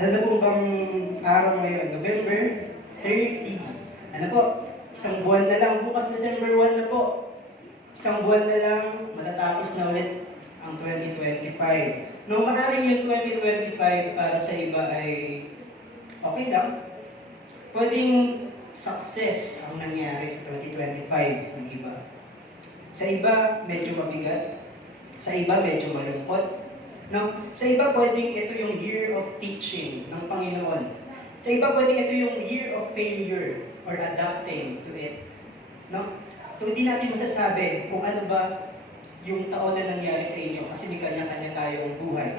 Ano na po bang araw ngayon? November 30. Ano po? Isang buwan na lang. Bukas December 1 na po. Isang buwan na lang, matatapos na ulit ang 2025. Nung maaaring yung 2025 para sa iba ay okay lang. Pwedeng success ang nangyari sa 2025 ng iba. Sa iba, medyo mabigat. Sa iba, medyo malungkot. No? Sa iba, pwedeng ito yung year of teaching ng Panginoon. Sa iba, pwedeng ito yung year of failure or adapting to it. No? So, hindi natin masasabi kung ano ba yung taon na nangyari sa inyo kasi may kanya-kanya tayong buhay.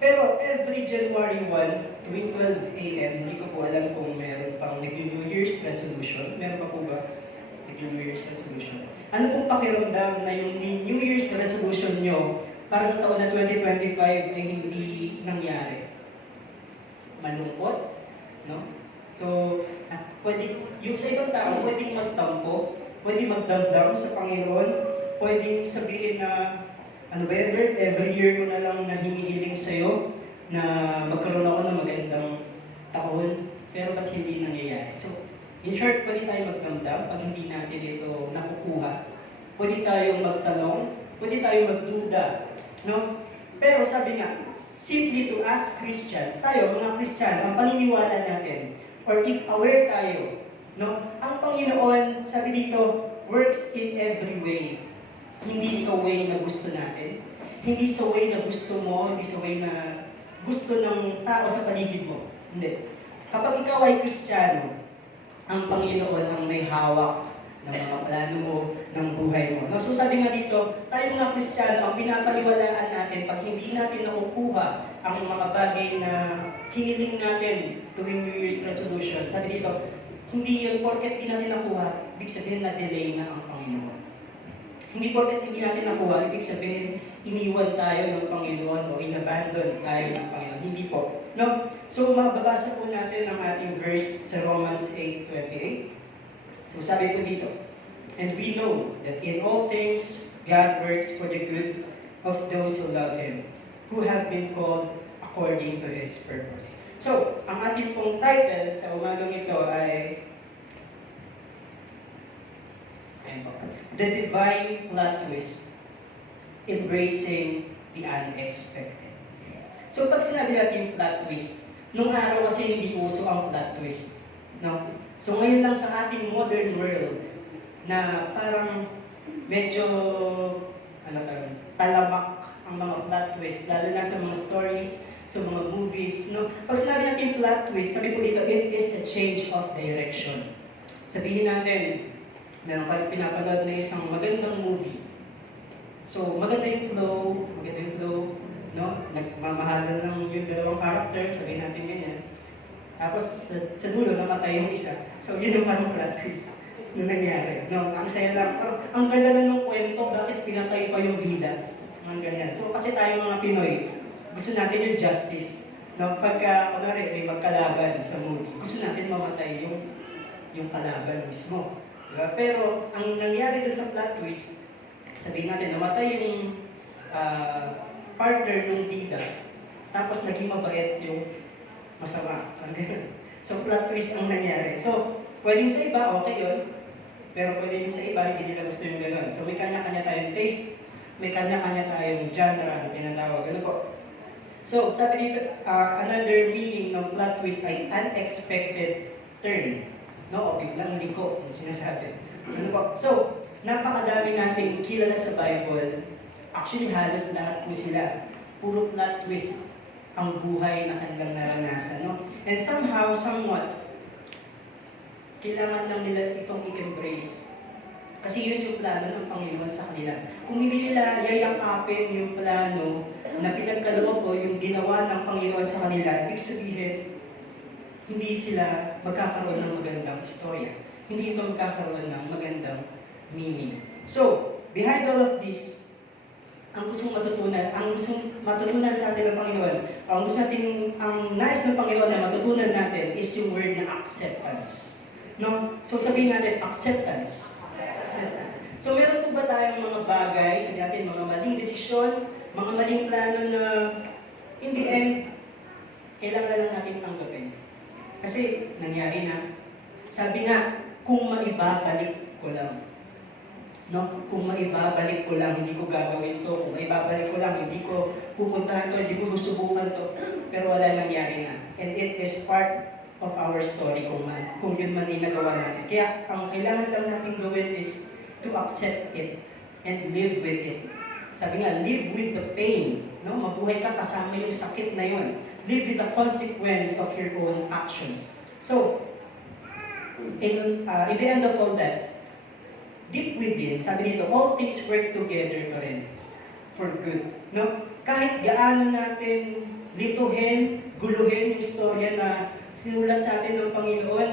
Pero every January 1, tuwing 12 a.m., hindi ko po alam kung meron pang nag-New Year's resolution. Meron pa po ba nag-New Year's resolution? Ano pong pakiramdam na yung New Year's resolution nyo para sa taon na 2025 ay hindi nangyari? Malungkot? No? So, pwede, yung sa ibang tao, pwedeng magtampo, pwedeng magdamdam sa Panginoon, pwedeng sabihin na, ano ba yan, Lord, every year ko na lang nahihiling sa'yo na magkaroon ako ng magandang taon, pero ba't hindi nangyayari? So, in short, pwede tayo magdamdam pag hindi natin ito nakukuha. Pwede tayong magtanong, pwede tayong magduda, no? Pero sabi nga, simply to ask Christians, tayo, mga Kristiyano, ang paniniwala natin, or if aware tayo, no? Ang Panginoon, sabi dito, works in every way. Hindi sa way na gusto natin, hindi sa way na gusto mo, hindi sa way na gusto ng tao sa paligid mo. Hindi. Kapag ikaw ay Kristiyano, ang Panginoon ang may hawak ng mga plano mo, ng buhay mo. No? So sabi nga dito, tayo mga Kristiyano, ang pinapaniwalaan natin pag hindi natin nakukuha ang mga bagay na hiniling natin tuwing New Year's resolution. Sabi dito, hindi yun, porket hindi natin nakuha, ibig sabihin na delay na ang Panginoon. Hindi porket hindi natin nakuha, ibig sabihin, iniwan tayo ng Panginoon o inabandon tayo ng Panginoon. Hindi po. No? So, mababasa po natin ang ating verse sa Romans 8:28. So, sabi po dito, and we know that in all things, God works for the good of those who love Him, who have been called according to His purpose. So, ang ating pong title sa umagang ito ay The Divine Plot Twist, Embracing the Unexpected. So pag sinabi natin plot twist, nung araw kasi hindi uso ang plot twist. No? So ngayon lang sa ating modern world, na parang medyo talamak ang mga plot twist, lalo na sa mga stories, sa mga movies. No? Pag sinabi natin plot twist, sabi po dito, it is a change of direction. Sabihin natin, meron kayo pinapanood na isang magandang movie. So, maganda yung flow, no? Nagmamahalan lang yung dalawang character, sabihin natin ganyan. Tapos, sa dulo, namatay yung isa. So, yun yung parang plot twist na nangyari. No? Ang saya lang, ang ganda na ng kwento, bakit pinatay pa yung bida? Ang ganyan. So, kasi tayo mga Pinoy, gusto natin yung justice. No? Pagka, kunwari, may magkalaban sa movie, gusto natin mamatay yung kalaban mismo. Diba? Pero, ang nangyari dun sa plot twist, sabihin natin, namatay yung partner ng bida, tapos naging mabait yung masama. So, plot twist ang nangyari. So, pwedeng sa iba, okay yun, pero pwedeng sa iba, hindi nila gusto yung gano'n. So, may kanya-kanya tayong taste, may kanya-kanya tayong genre na tinatawag. Ano po? So, sabi dito, another meaning ng plot twist ay unexpected turn. No, o biglang liko, yung sinasabi. Ano po? So, napakadami nating kilala sa Bible. Actually, halos lahat po sila. Puro plot twist ang buhay na kanilang naranasan. No? And somehow, somewhat, kailangan lang nila itong i-embrace. Kasi yun yung plano ng Panginoon sa kanila. Kung hindi nila yayakapin yung plano na pinagkaloob o yung ginawa ng Panginoon sa kanila, ibig sabihin, hindi sila magkakaroon ng magandang istorya. Hindi ito magkakaroon ng magandang meaning. So, behind all of this, ang gustong matutunan sa atin ng Panginoon, ang nais ng Panginoon na matutunan natin is yung word na acceptance. No? So, sabihin natin, acceptance. So, meron po ba tayong mga bagay, sabihin natin, mga maling desisyon, mga maling plano na, in the end, kailangan lang natin tanggapin. Kasi nangyari na. Sabi nga, kung maibabalik ko lang. No? Kung maibabalik ko lang, hindi ko gagawin to. Kung maibabalik ko lang, hindi ko pupuntahan to, hindi ko susubukan to. Pero wala nangyari na. And it is part of our story kung yun man ay nagawa natin. Kaya ang kailangan lang natin gawin is to accept it and live with it. Sabi nga, live with the pain. No? Mabuhay ka kasama yung sakit na yun. Live with the consequence of your own actions. So, in the end of all that, deep within, sabi dito, all things work together pa rin for good. No? Kahit gaano natin lituhin, guluhin yung istorya na sinulat sa atin ng Panginoon,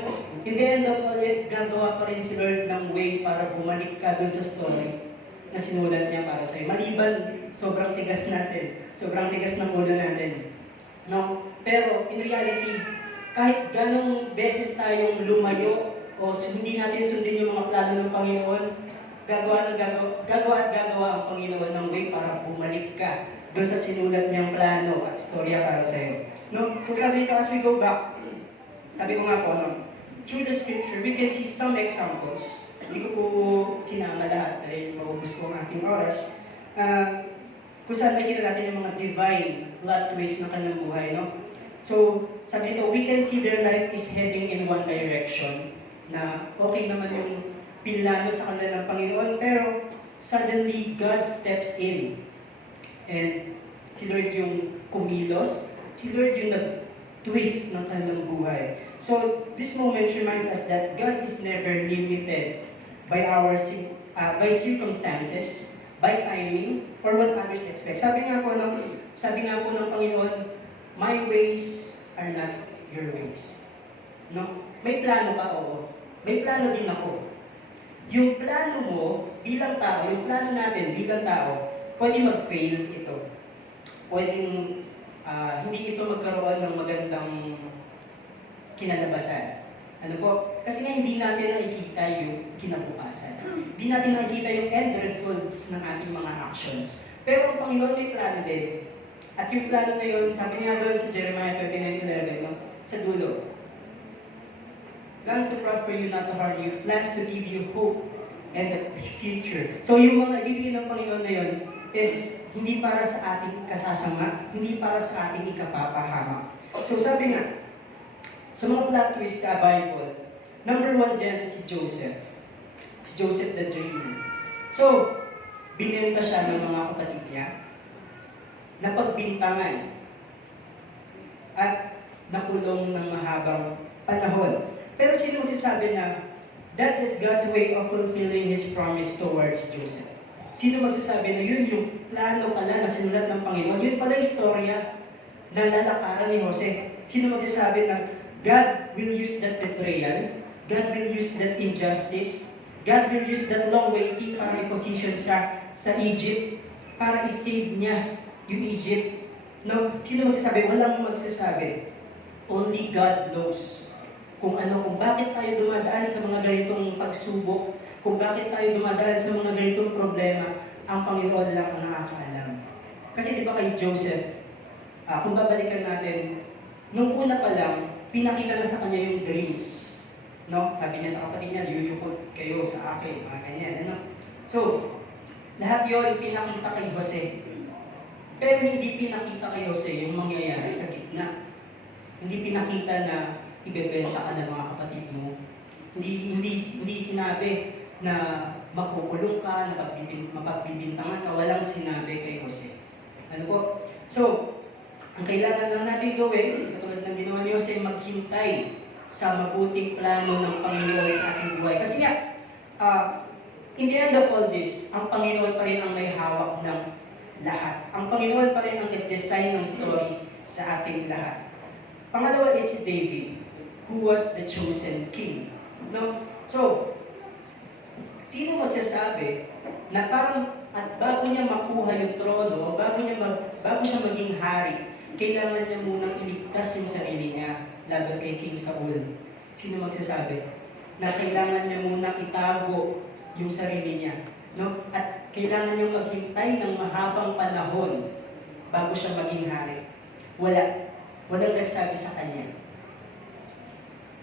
in the end of all it, gagawa pa rin si Lord ng way para bumalik ka dun sa story na sinulat niya para sa'yo. Maliban, sobrang tigas natin, sobrang tigas ng ulo natin. No? Pero, in reality, kahit ganong beses tayong lumayo o hindi natin sundin yung mga plano ng Panginoon, gagawa ang Panginoon ng way para bumalik ka doon sa sinulat niyang plano at storya para sa'yo. No? So sabi ito, as we go back, sabi ko nga po, no, through the scripture, we can see some examples. Hindi ko po sinama lahat dahil maubos po ang ating oras. Kung saan nakita natin yung mga divine plot twist ng kanilang buhay. No? So, sabi ito, we can see their life is heading in one direction na okay naman yung pinlano sa kanila ng Panginoon, pero suddenly God steps in. And si Lord yung kumilos, si Lord yung nag-twist ng kanilang buhay. So, this moment reminds us that God is never limited by by circumstances, by timing, or what others expect. Sabi nga po ng Panginoon, my ways are not your ways. No? May plano ka, oo. May plano din ako. Yung plano mo bilang tao, yung plano natin bilang tao, pwede mag-fail ito. Pwedeng hindi ito magkaroon ng magandang kinalabasan. Ano po? Kasi nga hindi natin nakikita yung kinabukasan. Hindi natin nakikita yung end results ng ating mga actions. Pero ang Panginoon may plano din. At yung plano na yun, sabi nga doon sa Jeremiah 29:11, no? Sa dulo. Plans to prosper you, not to harm you. Plans to give you hope and the future. So yung mga ibigay ng Panginoon na yun is hindi para sa ating kasasama, hindi para sa ating ikapapahamak. So sabi nga, sa mga plot twist sa Bible, number 1 dyan si Joseph. Si Joseph the Dreamer. So, binenta siya ng mga kapatid niya, napagbintangan, at nakulong ng mahabang panahon. Pero sino magsasabi na that is God's way of fulfilling His promise towards Joseph? Sino magsasabi na yun yung plano pala na sinulat ng Panginoon? Yun pala yung istorya na lalakaran ni Jose. Sino magsasabi na God will use that betrayal, God will use that injustice, God will use that long waiting para i-position siya sa Egypt, para i-save niya yung Egypt? No? Sino magsasabi? Walang magsasabi. Only God knows kung bakit tayo dumadaan sa mga ganitong pagsubok, kung bakit tayo dumadaan sa mga ganitong problema, ang Panginoon lang ang nakakaalam. Kasi di ba kay Joseph, kung babalikan natin, nung una pa lang, pinakita na sa kanya yung dreams. No? Sabi niya sa kapatid niya, yuyukot kayo sa akin, mga ganyan. Ano? So, lahat yun pinakita kay Jose. Pero hindi pinakita kay Jose yung mangyayari sa gitna. Hindi pinakita na ibebenta ka ng mga kapatid mo. Hindi sinabi na makukulong ka, na mapagbibintangan ka. Walang sinabi kay Jose. Ano po? So, ang kailangan lang natin gawin, katulad ng ginawa ni Jose, maghintay sa mabuting plano ng Panginoon sa ating buhay. Kasi nga, in the end of all this, ang Panginoon pa rin ang may hawak ng lahat. Ang Panginoon pa rin ang nag-design ng story sa ating lahat. Pangalawa is si David, who was the chosen king. No? So, sino magsasabi na parang at bago niya makuha yung trono, bago siya maging hari, kailangan niya munang iligtas yung sarili niya laban kay King Saul. Sino magsasabi na kailangan niya munang itago yung sarili niya? No? At kailangan niya maghintay ng mahabang panahon bago siya maging hari? Wala. Walang nagsabi sa kanya.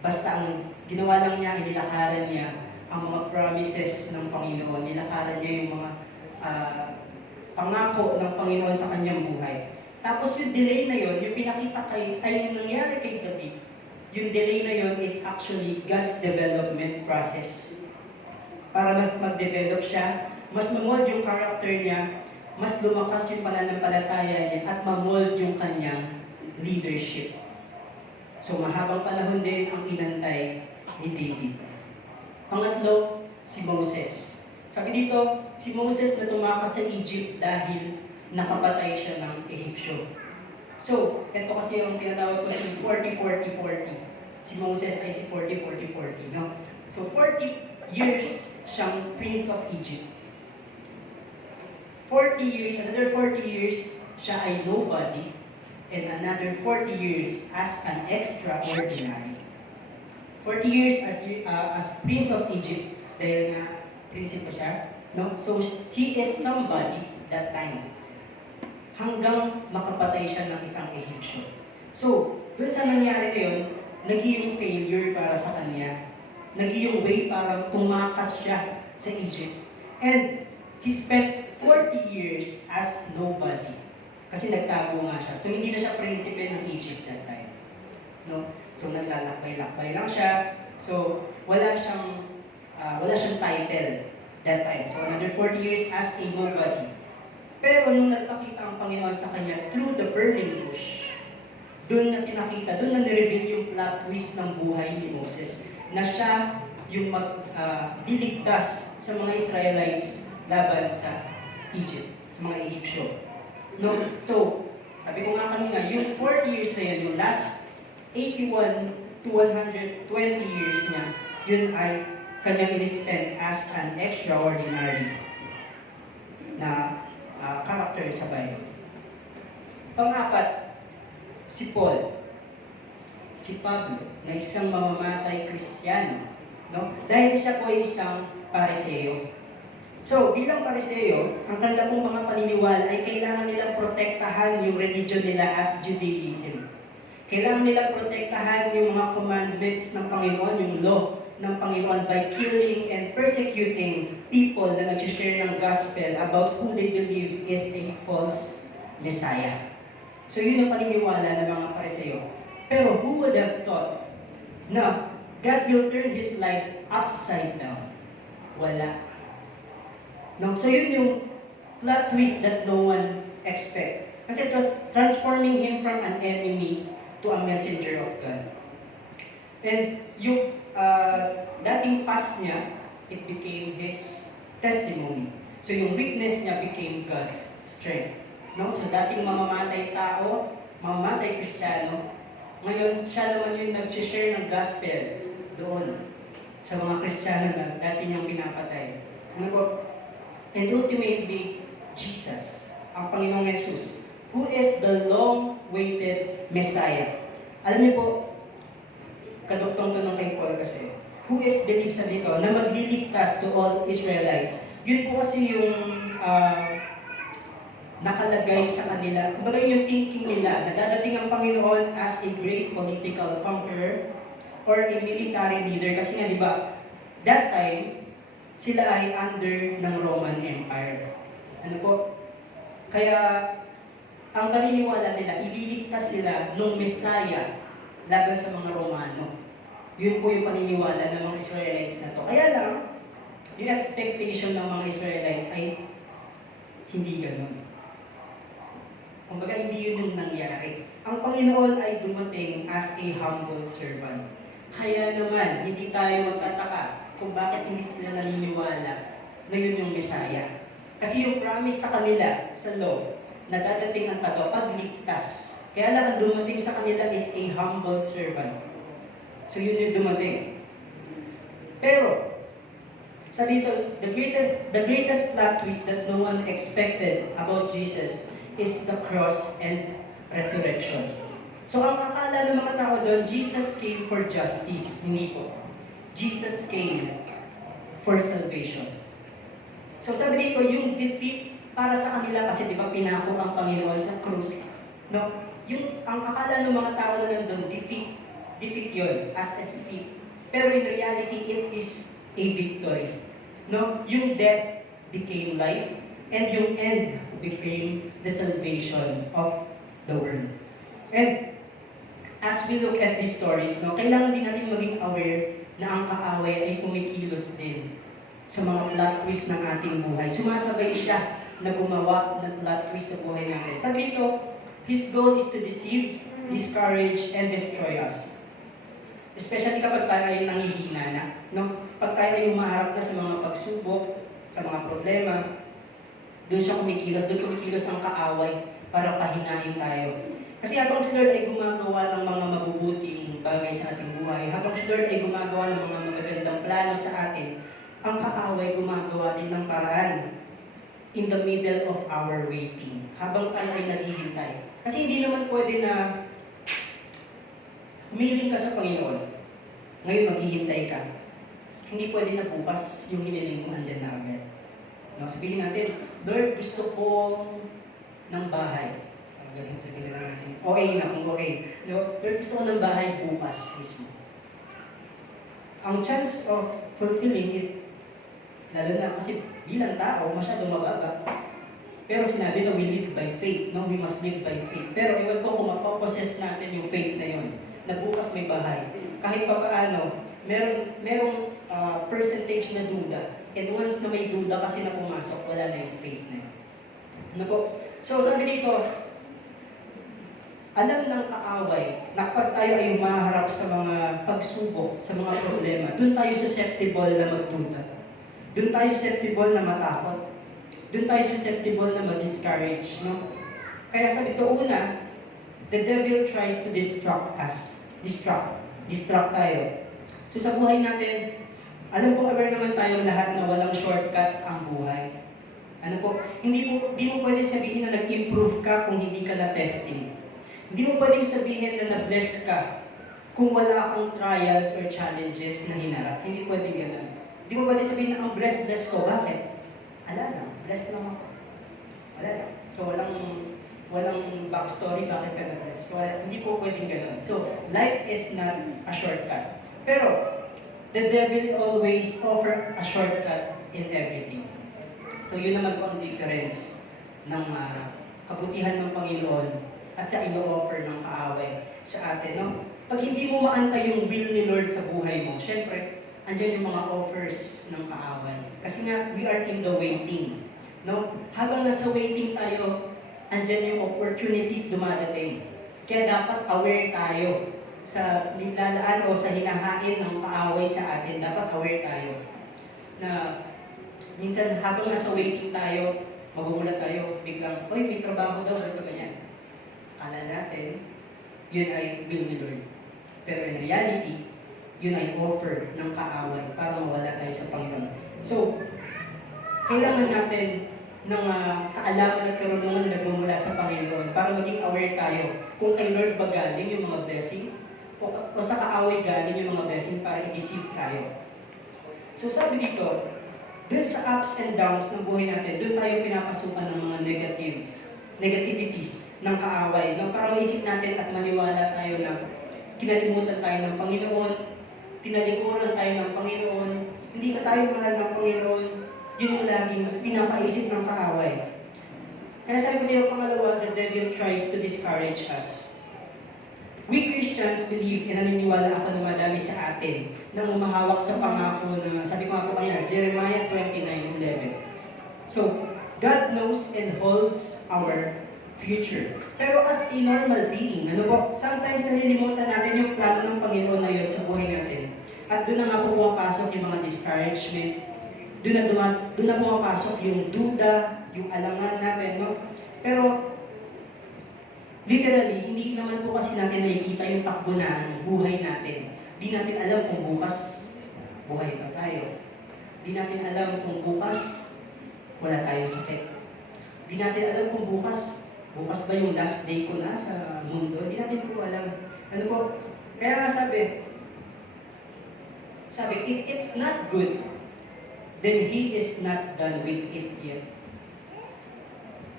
Basta ang ginawa lang niya, nilakaran niya ang mga promises ng Panginoon. Nilakaran niya yung mga pangako ng Panginoon sa kanyang buhay. Tapos yung delay na yon, yung pinakita ay yung nangyari kay David, yung delay na yon is actually God's development process. Para mas mag-develop siya, mas mamold yung character niya, mas lumakas yung pananampalataya niya, at mamold yung kanyang leadership. So mahabang panahon din ang inantay ni David. Pangatlo, si Moses. Sabi dito, si Moses na tumakas sa Egypt dahil nakapatay siya ng Ehipsyo. So, ito kasi yung tinatawag ko si 40-40-40. Si Moses ay si 40-40-40. No? So, 40 years siyang Prince of Egypt. 40 years, another 40 years, siya ay nobody. And another 40 years as an extraordinary. 40 years as Prince of Egypt. Dahil nga, prinsipo siya. No? So, he is somebody that time. Hanggang makapatay siya ng isang Ehipsyo. So, dun sa nangyari na yun, naging failure para sa kanya. Naging way para tumakas siya sa Egypt. And he spent 40 years as nobody. Kasi nagtago nga siya. So, hindi na siya prinsipe ng Egypt that time. No? So, naglalakbay-lakbay lang siya. So, wala siyang title that time. So, another 40 years as a nobody. Pero nung nagpakita ang Panginoon sa kanya through the burning bush, doon na pinakita, doon na nireveal yung plot twist ng buhay ni Moses, na siya yung diligtas sa mga Israelites laban sa Egypt, sa mga Ehipsyo. No? So, sabi ko nga kanina, yung 40 years na yan, yung last 81 to 120 years niya, yun ay kanyang in-spend as an extraordinary na character sa Bible. Pang-apat, si Paul. Si Pablo, na isang mamamatay Kristiyano. No? Dahil siya po ay isang Pariseo. So, bilang Pariseo, ang kanilang pong mga paniniwala ay kailangan nilang protektahan yung religion nila as Judaism. Kailangan nilang protektahan yung mga commandments ng Panginoon, yung law ng Panginoon by killing and persecuting people na nag-share ng gospel about who they believe is a false Messiah. So yun ang paniniwala ng mga Pariseo. Pero who would have thought na God will turn his life upside down? Wala. No? So yun yung plot twist that no one expect. Kasi it was transforming him from an enemy to a messenger of God. And yung dating past niya, it became his testimony. So yung weakness niya became God's strength. No? So dating mamamatay tao, mamamatay Kristiyano, ngayon siya naman yung nag-share ng gospel doon sa mga Kristiyano na dati niyang pinapatay. Ano po? And ultimately, Jesus, ang Panginoong Jesus, who is the long-awaited Messiah. Alam niyo po, kaduktong to ng kay Paul kasi, who is believed sa dito na magliligtas to all Israelites. Yun po kasi yung nakalagay sa kanila. Kumbaga yung thinking nila na dadating ang Panginoon as a great political conqueror or a military leader. Kasi nga, di ba, that time, sila ay under ng Roman Empire. Ano po? Kaya, ang paniniwala nila, ililigtas sila nung Messiah laban sa mga Romano. Yun po yung paniniwala ng mga Israelites na to. Kaya lang, yung expectation ng mga Israelites ay hindi ganun. Kumbaga, hindi yun yung nangyari. Ang Panginoon ay dumating as a humble servant. Kaya naman, hindi tayo magtataka kung bakit hindi sila naniniwala na yun yung Messiah. Kasi yung promise sa kanila, sa law, na dadating ang tagapagligtas. Kaya lang ang dumating sa kanila is a humble servant. So yun yung dumating. Pero, sabi dito, the greatest plot twist that no one expected about Jesus is the cross and resurrection. So ang akala ng mga tao doon, Jesus came for justice. Hindi po. Jesus came for salvation. So sabi dito, yung defeat para sa kanila kasi di ba pinako ang Panginoon sa krus. No? ang akala ng mga tao na nandun, defeat yun, as a defeat. Pero in reality, it is a victory. No? Yung death became life, and yung end became the salvation of the world. And as we look at these stories, no, kailangan din natin maging aware na ang kaaway ay kumikilos din sa mga plot twist ng ating buhay. Sumasabay siya na gumawa ng plot twist sa buhay natin. Sabi dito, his goal is to deceive, discourage, and destroy us. Especially kapag tayo ay nanghihina na. No? Pag tayo ay umaharap na sa mga pagsubok, sa mga problema, doon siya kumikilos, doon kumikilos ang kaaway para pahinain tayo. Kasi habang si Lord ay gumagawa ng mga mabubuting bagay sa ating buhay, habang si Lord ay gumagawa ng mga magagandang plano sa atin, ang kaaway gumagawa din ng paraan in the middle of our waiting, habang tayo ay naghihintay. Kasi hindi naman pwede na humiling ka sa Panginoon, ngayon maghihintay ka. Hindi pwede na bukas yung hiniling mo andyan na agad. No, sabihin natin, Lord, gusto ko ng bahay. Galing sabihin na natin, okay na kung okay. No, Lord, gusto ko ng bahay bukas mismo. Ang chance of fulfilling it, lalo na kasi bilang tao, masyadong mababa. Pero sinabi na we live by faith. No, we must live by faith. Pero iwan ko kung mapopossess natin yung faith na yun, na bukas may bahay. Kahit pa paano, merong percentage na duda. And once na may duda kasi na pumasok, wala na yung faith na yun. Ano po? So sabi dito, alam ng kaaway na kapag tayo ay humaharap sa mga pagsubok, sa mga problema, doon tayo susceptible na magduda. Doon tayo susceptible na matakot. Doon tayo susceptible na ma-discourage. No? Kaya sabi ito, una, the devil tries to distract us. Distract tayo. So sa buhay natin, alam po, aware naman tayong lahat na walang shortcut ang buhay. Ano po? Hindi mo pwede sabihin na nag-improve ka kung hindi ka na-testing. Hindi mo pwedeng sabihin na na-bless ka kung wala kang trials or challenges na hinarap. Hindi pwedeng ganun. Hindi mo pwede sabihin na ang bless ko. Bakit? Ala lang. Bless lang ako. Wala lang. So walang backstory bakit ka na-bless. So, hindi po pwedeng ganun. So, life is not a shortcut. Pero, the devil always offer a shortcut in everything. So yun naman po ang difference ng kabutihan ng Panginoon at sa ino-offer ng kaaway sa atin. No? Pag hindi mo maantay yung will ni Lord sa buhay mo, syempre, andyan yung mga offers ng kaaway. Kasi nga, we are in the waiting. No? Habang nasa waiting tayo, andyan yung opportunities dumadating. Kaya dapat aware tayo sa nilalaan o sa hinahain ng kaaway sa atin, dapat aware tayo na minsan habang nasa waiting tayo, magugulat tayo, biglang, oy, may trabaho daw, ito ganyan. Akala natin, yun ay will ni Lord. Pero in reality, yun ay offer ng kaaway para mawala tayo sa Panginoon. So, kailangan natin ng kaalaman at karunungan na nagmumula sa Panginoon para maging aware tayo kung kay Lord ba galing yung mga blessing o sa kaaway galing yung mga blessing para i-deceive tayo. So sabi dito, dun sa ups and downs ng buhay natin, dun tayo pinapasukan ng mga negativities ng kaaway. No? Para maisip natin at maniwala tayo na kinalimutan tayo ng Panginoon, tinalikuran tayo ng Panginoon, hindi na tayo mahal ng Panginoon, yun yung laging pinapaisip ng kaaway. Kaya sabi ko dito, pangalawa, the devil tries to discourage us. We Christians believe, and naniniwala ako na madami sa atin na umahawak sa pangako na, sabi ko nga po kanina, Jeremiah 29:11. So, God knows and holds our future. Pero as a normal being, ano po, sometimes nalilimutan natin yung plano ng Panginoon na yun sa buhay natin. At doon na nga po pumapasok yung mga discouragement, doon na pumapasok yung duda, yung alangan natin, no? Pero, literally, hindi naman po kasi natin nakikita yung takbo ng buhay natin. Di natin alam kung bukas buhay pa tayo. Di natin alam kung bukas wala tayong sakit. Di natin alam kung bukas ba yung last day ko na sa mundo. Di natin po alam. Ano po? Kaya nga sabi, if it's not good, then He is not done with it yet.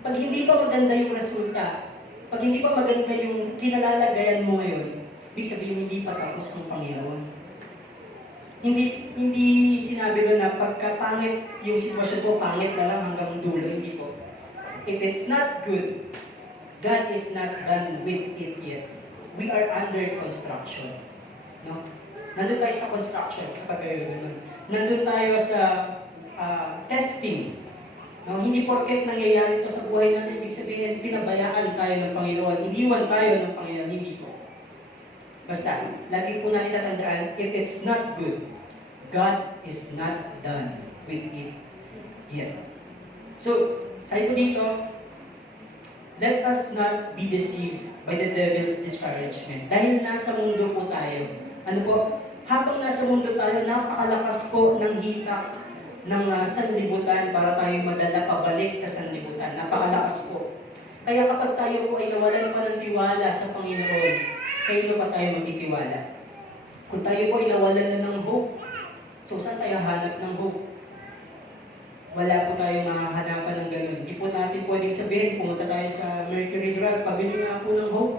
Pag hindi pa maganda yung resulta, Pag hindi pa maganda yung kinalalagayan mo ngayon, ibig sabihin hindi pa tapos ang Panginoon. Hindi sinabi doon na pagka pangit yung sitwasyon mo, pangit na lang hanggang dulo, hindi po. If it's not good, God is not done with it yet. We are under construction. No? Nandun tayo sa construction, kapag gano'n. Nandun tayo sa testing. No? Hindi porket nangyayari ito sa buhay natin, ibig sabihin, pinabayaan tayo ng Panginoon, iniwan tayo ng Panginoon, hindi po. Basta, lagi po natin tatandaan, if it's not good, God is not done with it yet. So, sabi ko dito, let us not be deceived by the devil's discouragement. Dahil nasa mundo po tayo. Ano po? Habang nasa mundo tayo, napakalakas po ng hitak ng sanlibutan para tayo madala pabalik sa sanlibutan. Napakalakas po. Kaya kapag tayo po ay nawalan pa ng tiwala sa Panginoon, kayo pa tayo magtitiwala. Kung tayo po ay nawalan na ng hope, so saan tayo hanap ng hope? Wala po tayong mahahanapan ng ganun. Hindi po natin pwedeng sabihin, pumunta tayo sa Mercury Drug, pabili nga po ng hope.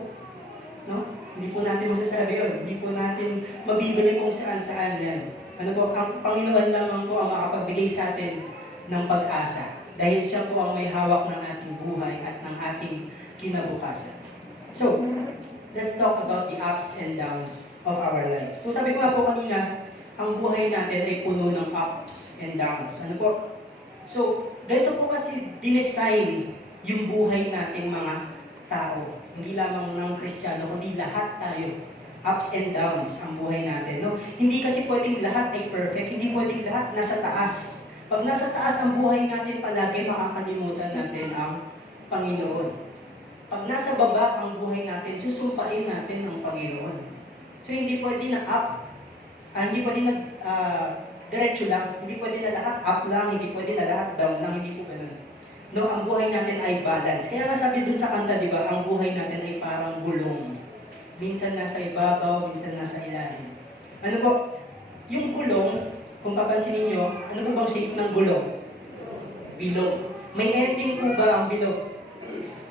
No? Hindi po natin masasabi yun. Hindi po natin mabibili kung saan-saan yan. Ano po, ang Panginoon lamang po ang makapagbigay sa atin ng pag-asa. Dahil siya po ang may hawak ng ating buhay at ng ating kinabukasan. So, let's talk about the ups and downs of our life. So sabi ko nga po kanina, ang buhay natin ay puno ng ups and downs. Ano po? So, ganito po kasi dinesign yung buhay natin mga tao. Hindi lamang ng Kristiyano, kundi lahat tayo. Ups and downs ang buhay natin. No? Hindi kasi pwedeng lahat ay perfect. Hindi pwedeng lahat nasa taas. Pag nasa taas ang buhay natin, palagi makakalimutan natin ang Panginoon. Pag nasa baba ang buhay natin, susumpain natin ang Panginoon. So hindi pwede na up, hindi pwede na diretso lang, hindi pwede na lahat up lang, hindi pwede na lahat down lang, hindi po ganun. No, ang buhay natin ay balance. Kaya nga sabi dun sa kanta, di ba, ang buhay natin ay parang gulong. Minsan nasa ibabaw, minsan nasa ilalim. Ano po? Yung gulong, kung papansinin nyo, ano po bang shape ng gulong? Bilog. May ending po ba ang bilog?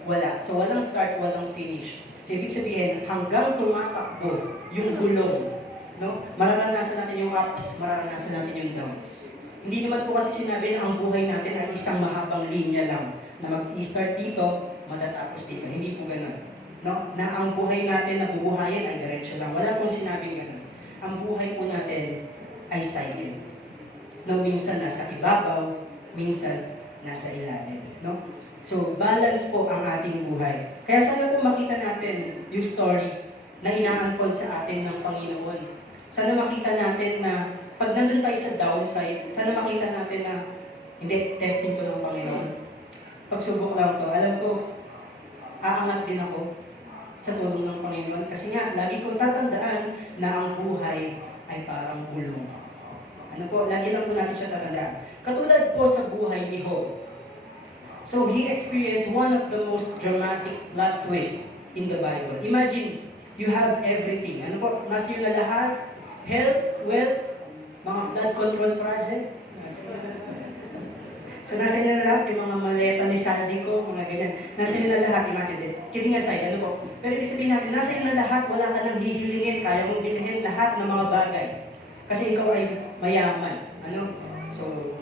Wala. So walang start, walang finish. So ibig sabihin, hanggang tumatakbo yung gulong, no? Mararanasan natin yung ups, mararanasan natin yung downs. Hindi naman po kasi sinabi na ang buhay natin ay isang mahabang linya lang, na mag-i-start dito, matatapos dito. Hindi po ganun. No? Na ang buhay natin na bubuhayin ay diretso lang. Wala pong sinabing ganun. Ang buhay po natin ay cycle. No, minsan nasa ibabaw, minsan nasa ilalim. No? So, balance po ang ating buhay. Kaya sana po makita natin yung story na ina-unfold sa atin ng Panginoon. Sana makita natin na pag nandun tayo sa downside, sana makita natin na hindi, testing to ng Panginoon. Pagsubok lang to. Alam ko, aangat din ako sa tulong ng Panginoon. Kasi nga, lagi kong tatandaan na ang buhay ay parang gulong. Ano po, lagi lang po natin siya tatandaan. Katulad po sa buhay ni Job. So, he experienced one of the most dramatic plot twists in the Bible. Imagine, you have everything. Ano po, nasa yun na lahat, health, wealth, mga flood control project. So, nasa yun na lahat, yung mga maleta ni Sandy ko, mga ganyan. Nasa yun na lahat, imagine din. Kidding aside, ano po. Pero ibig sabihin natin, nasa yun na lahat, wala ka nang hihilingin, kaya mong bilhin lahat ng mga bagay. Kasi ikaw ay mayaman. Ano? So,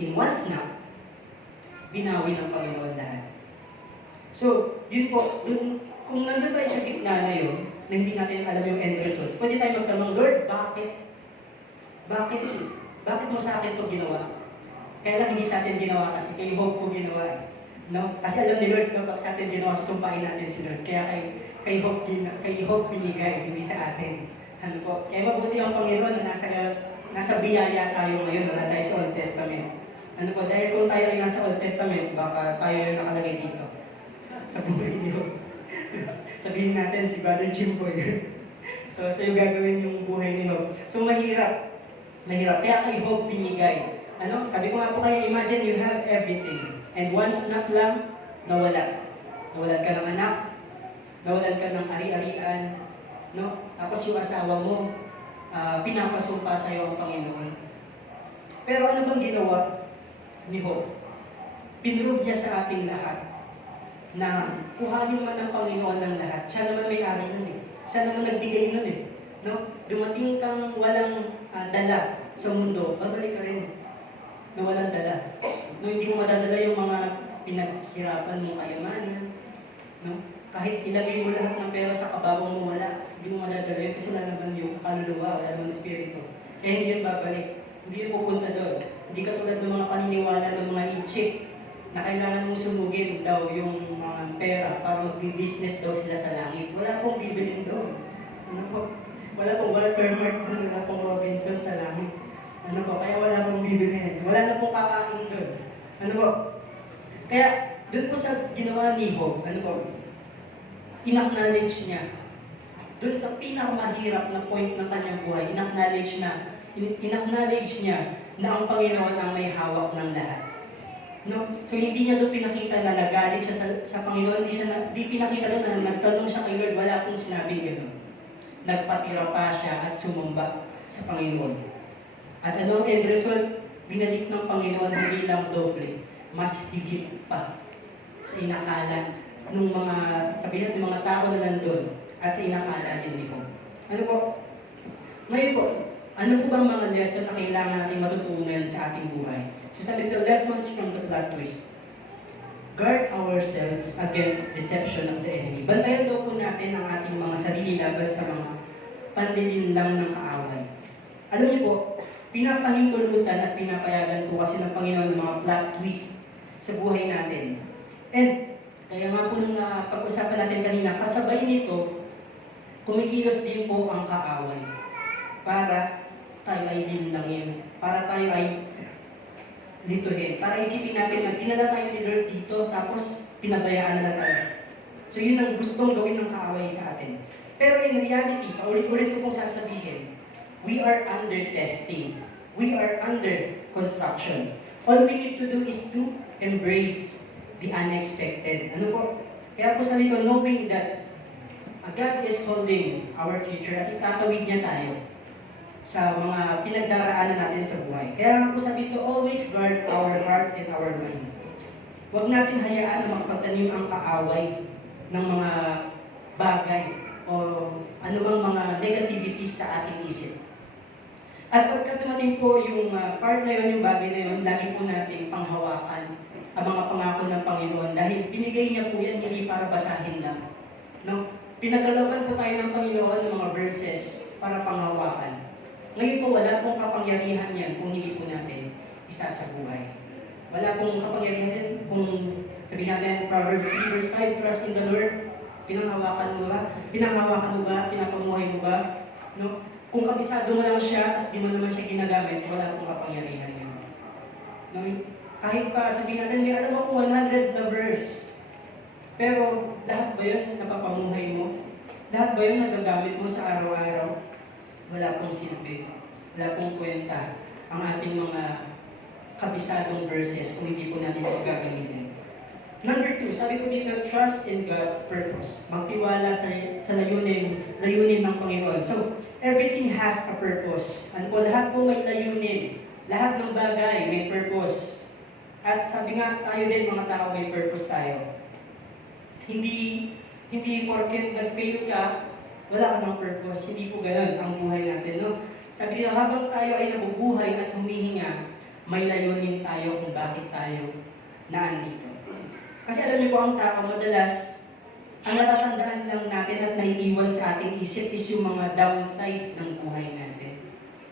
in one snap, binawi ng Panginoon lahat. So, yun po, kung nandun tayo sa gitna na yun, na hindi natin alam yung end result, pwede tayo magtanong, Lord, bakit? Bakit? Bakit mo sa akin ito ginawa? Kaya lang hindi sa atin ginawa kasi kay Job ko ginawa. No? Kasi alam ni Lord kapag sa atin ginawa, susumpain natin si Lord. Kaya kay Job binigay, hindi sa atin. Ano po? Kaya mabuti ang Panginoon na nasa biyaya tayo ngayon, wala tayo sa Old Testament. Ano po, dahil kung tayo ay nasa Old Testament, baka tayo yung nakalagay dito. Sa buhay niyo. Sabihin natin si Brother Jim po yun. So yung gagawin yung buhay ni Job. So mahirap. Mahirap. Kaya kay Job binigay. Ano? Sabi ko nga po kayo, imagine you have everything. And once not lang, nawala. Nawalan ka ng anak. Nawalan ka ng ari-arian. No? Tapos yung asawa mo, pinapasumpa sa iyo ang Panginoon. Pero ano bang ginawa ni Job? Pinrove niya sa ating lahat na kuhanin man ng Panginoon ng lahat. Siya naman may-ari nun eh. Siya naman nagbigay nun eh. No? Dumating kang walang dala sa mundo, babalik ka rin na walang dala. No, hindi mo madadala yung mga pinaghirapan mong kayamanan. No? Kahit ilagay mo lahat ng pera sa kababang mo, wala. Hindi mo madadala yun kasi wala naman yung kaluluwa, wala naman espiritu. Kaya hindi yun babalik. Hindi yun pupunta doon. Hindi ka tulad ng mga paniniwala ng mga Egypt na kailangan mong sunugin daw yung mga pera para mag-business daw sila sa langit. Wala pong bibilin doon. Ano po? Wala pong Walter Mart doon, wala pong Robinson sa langit. Ano po? Kaya wala pong bibilin. Wala na pong kakain doon. Ano po? Kaya doon po sa ginawa ni Job, ano po? In-acknowledge niya. Doon sa pinakamahirap na point ng kanyang buhay, in-acknowledge niya na ang Panginoon ang may hawak ng lahat. No? So hindi niya doon pinakita na nagalit siya sa Panginoon, hindi pinakita doon na nagtanong siya kay Lord, wala akong sinabing gano'n. Nagpatira pa siya at sumamba sa Panginoon. At ano ang end result? Binalik ng Panginoon hindi lang doble, mas higit pa sa inakala ng mga, sabihin natin, mga tao na nandun at sa inakala din nito. Ano po? Ngayon po, ano po bang mga lesson na kailangan natin matutunan sa ating buhay? So sabi ko, lessons from the plot twist. Guard ourselves against deception of the enemy. Bantayan daw po natin ang ating mga sarili laban sa mga panlilinlang ng kaaway. Alam niyo po, pinapahintulutan at pinapayagan po kasi ng Panginoon ng mga plot twist sa buhay natin. And kaya nga po nung pag-usapan natin kanina, kasabay nito, kumikilos din po ang kaaway para tayo ay linlangin, para tayo ay lituhin. Para isipin natin na dinala tayo ni Lord dito, tapos pinabayaan na tayo. So yun ang gustong gawin ng kaaway sa atin. Pero in reality, paulit-ulit ko pong sasabihin, we are under testing. We are under construction. All we need to do is to embrace the unexpected. Ano po? Kaya po sabi ko, knowing that God is holding our future at itatawid niya tayo sa mga pinagdaraanan natin sa buhay. Kaya po sabi ko, always guard our heart and our mind. Huwag natin hayaan na magpagtanim ang kaaway ng mga bagay o anumang mga negativities sa ating isip. At pagka dumating po yung part na yun, yung bagay na yun, lagi po natin panghawakan ang mga pangako ng Panginoon dahil binigay niya po yan hindi para basahin lang. No? Pinagalaban po tayo ng Panginoon ng mga verses para panghawakan. Ngayon po, wala pong kapangyarihan yan kung hindi po natin isa sa buhay. Wala pong kapangyarihan yan kung sabihin natin, Proverbs 3 verse 5, trust in the Lord, pinanghawakan mo ba? Pinanghawakan mo ba? Pinapamuhay mo ba? No? Kung kabisado mo lang siya, at di mo naman siya ginagamit, wala pong kapangyarihan yan. No? Kahit pa sabihin natin, may alam ako 100 na verse. Pero lahat ba yun napapamuhay mo? Lahat ba yun nagagamit mo sa araw-araw? Wala pong silbi, wala pong kwenta ang ating mga kabisadong verses kung hindi po natin ito gagamitin. Number 2, sabi ko dito, trust in God's purpose. Magtiwala sa layunin ng Panginoon. So, everything has a purpose. Ano po, lahat po may layunin. Lahat ng bagay may purpose. At sabi nga, tayo din mga tao may purpose tayo. Hindi porket nag-fail ka, wala ka ng purpose. Hindi po ganun ang buhay natin, no? Sabi nila, habang tayo ay nabubuhay at humihinga, may layunin tayo kung bakit tayo naandito. Kasi alam niyo po, ang tao madalas, ang natatandaan lang natin at naiiwan sa ating isip is yung mga downside ng buhay natin.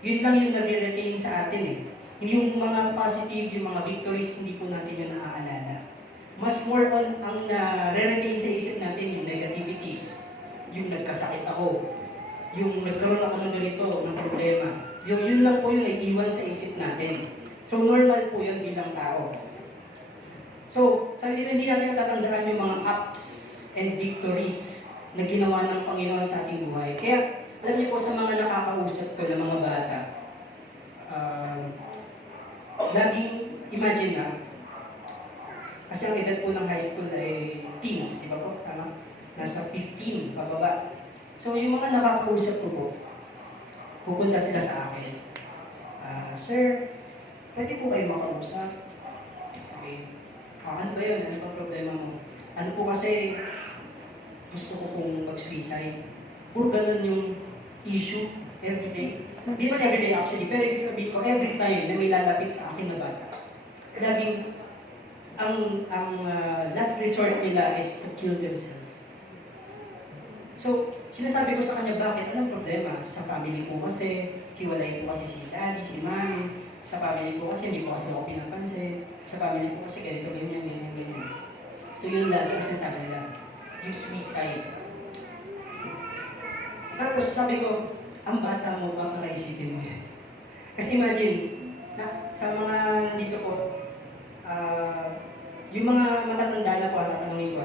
Yun lang yung nare-retain sa atin eh. Yung mga positive, yung mga victories, hindi po natin yun naaalala. Mas more on ang nare-retain sa isip natin yung negativities. Yung nagkasakit ako, yung nagkaroon ako ng ganito, ng problema. Yun lang po yung naiiwan sa isip natin. So normal po yun bilang tao. So, sabi nila, hindi natin natatandaan yung mga ups and victories na ginawa ng Panginoon sa ating buhay. Kaya, alam niyo po sa mga nakakausap ko ng mga bata, laging imagine na, kasi ang edad po ng high school ay teens, di ba po? Tama? Nasa 15, pababa. So, yung mga nakakausap ko po, pupunta sila sa akin. Sir, pwede po kayo makausap? Sabi, ano ba yun? Ano ba problema mo? Ano po kasi, gusto ko pong mag-suicide. Puro ganun yung issue everyday. Hindi man everyday actually, pero ibig sabihin ko, every time na may lalapit sa akin na bata, laging ang last resort nila is to kill themselves. So, sinasabi ko sa kanya, bakit? Anong problema? Sa family ko kasi, hiwalay ko kasi si daddy, si mommy. Sa family ko kasi, hindi ko kasi ako pinapansin. Sa family ko kasi, ganito, ganyan, ganyan, ganyan. So, yun lagi ang sinasabi nila. Yung suicide. Tapos, sabi ko, ang bata mo, baka naisipin mo yan. Kasi imagine, sa mga dito po, yung mga matatanda na po, tatanungin ko,